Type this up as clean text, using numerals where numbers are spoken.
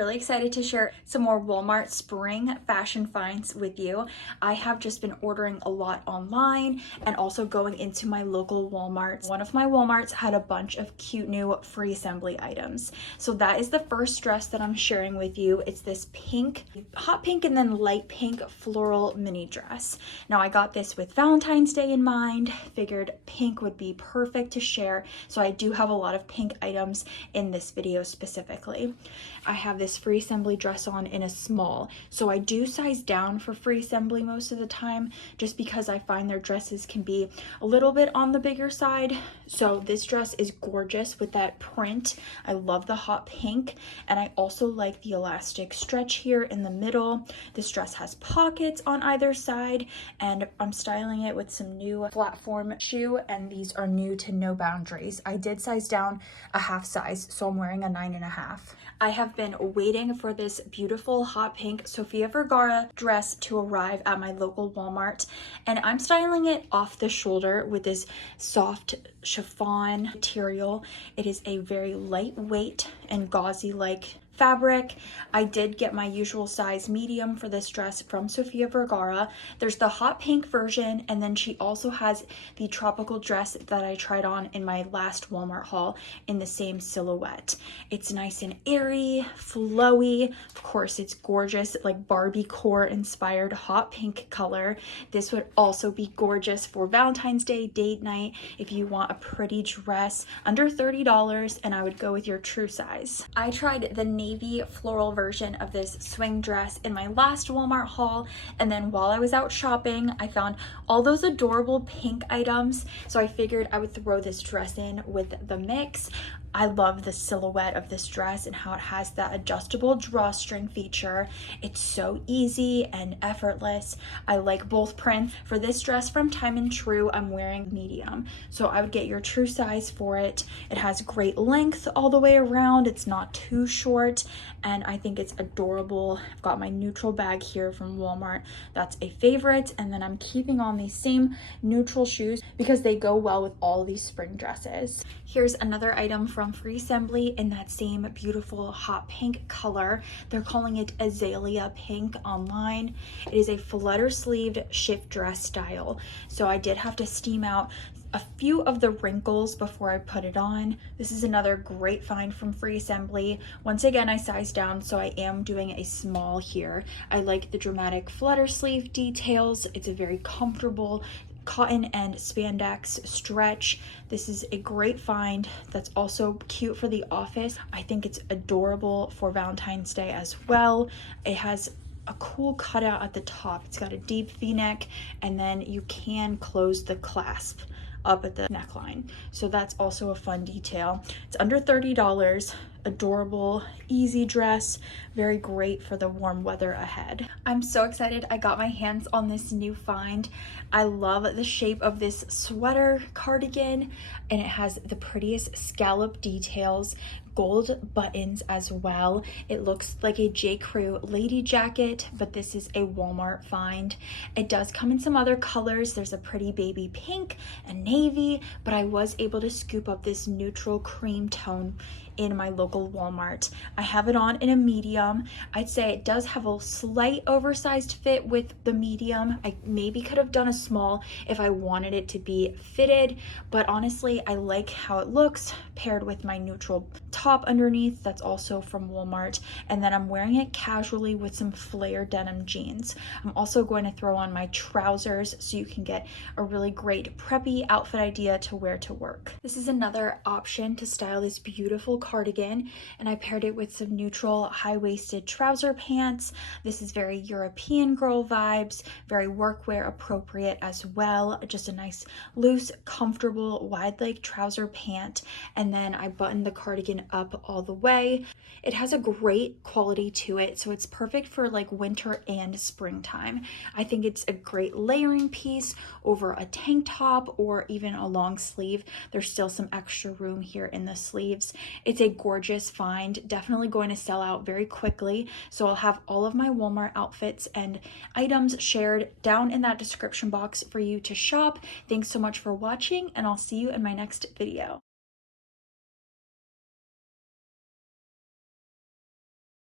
really excited to share some more Walmart spring fashion finds with you. I have just been ordering a lot online and also going into my local Walmart. One of my Walmarts had a bunch of cute new free assembly items. So that is the first dress that I'm sharing with you. It's this pink, hot pink and then light pink floral mini dress. Now I got this with Valentine's Day in mind, figured pink would be perfect to share. So I do have a lot of pink items in this video specifically. I have this free assembly dress on in a small, so I do size down for free assembly most of the time just because I find their dresses can be a little bit on the bigger side. So this dress is gorgeous with that print. I love the hot pink, and I also like the elastic stretch here in the middle. This dress has pockets on either side, and I'm styling it with some new platform shoe, and these are new to No Boundaries. I did size down a half size, so I'm wearing a 9.5. I have been waiting for this beautiful hot pink Sofia Vergara dress to arrive at my local Walmart, and I'm styling it off the shoulder with this soft chiffon material. It is a very lightweight and gauzy-like fabric. I did get my usual size medium for this dress from Sofia Vergara. There's the hot pink version, and then she also has the tropical dress that I tried on in my last Walmart haul in the same silhouette. It's nice and airy, flowy. Of course, it's gorgeous, like Barbie core inspired hot pink color. This would also be gorgeous for Valentine's Day date night if you want a pretty dress under $30, and I would go with your true size. I tried the navy floral version of this swing dress in my last Walmart haul, and then while I was out shopping I found all those adorable pink items, so I figured I would throw this dress in with the mix. I love the silhouette of this dress and how it has that adjustable drawstring feature. It's so easy and effortless. I like both prints. For this dress from Time and True, I'm wearing medium, so I would get your true size for it. It has great length all the way around. It's not too short, and I think it's adorable. I've got my neutral bag here from Walmart. That's a favorite, and then I'm keeping on these same neutral shoes because they go well with all these spring dresses. Here's another item from Free Assembly in that same beautiful hot pink color. They're calling it Azalea Pink online. It is a flutter sleeved shift dress style, so I did have to steam out a few of the wrinkles before I put it on. This is another great find from Free Assembly. Once again, I sized down, so I am doing a small here. I like the dramatic flutter sleeve details. It's a very comfortable cotton and spandex stretch. This is a great find that's also cute for the office. I think it's adorable for Valentine's Day as well. It has a cool cutout at the top. It's got a deep v-neck, and then you can close the clasp up at the neckline, so that's also a fun detail. It's under $30. Adorable, easy dress, very great for the warm weather ahead. I'm so excited I got my hands on this new find. I love the shape of this sweater cardigan, and it has the prettiest scallop details, gold buttons as well. It looks like a J.Crew lady jacket, but this is a Walmart find. It does come in some other colors. There's a pretty baby pink and navy, but I was able to scoop up this neutral cream tone in my local Walmart. I have it on in a medium. I'd say it does have a slight oversized fit with the medium. I maybe could have done a small if I wanted it to be fitted, but honestly, I like how it looks paired with my neutral top underneath that's also from Walmart, and then I'm wearing it casually with some flare denim jeans. I'm also going to throw on my trousers so you can get a really great preppy outfit idea to wear to work. This is another option to style this beautiful cardigan, and I paired it with some neutral high-waisted trouser pants. This is very European girl vibes, very workwear appropriate as well. Just a nice loose, comfortable, wide leg trouser pant, and then I buttoned the cardigan up all the way. It has a great quality to it, so it's perfect for like winter and springtime. I think it's a great layering piece over a tank top or even a long sleeve. There's still some extra room here in the sleeves. It's a gorgeous find, definitely going to sell out very quickly, so I'll have all of my Walmart outfits and items shared down in that description box for you to shop. Thanks so much for watching, and I'll see you in my next video.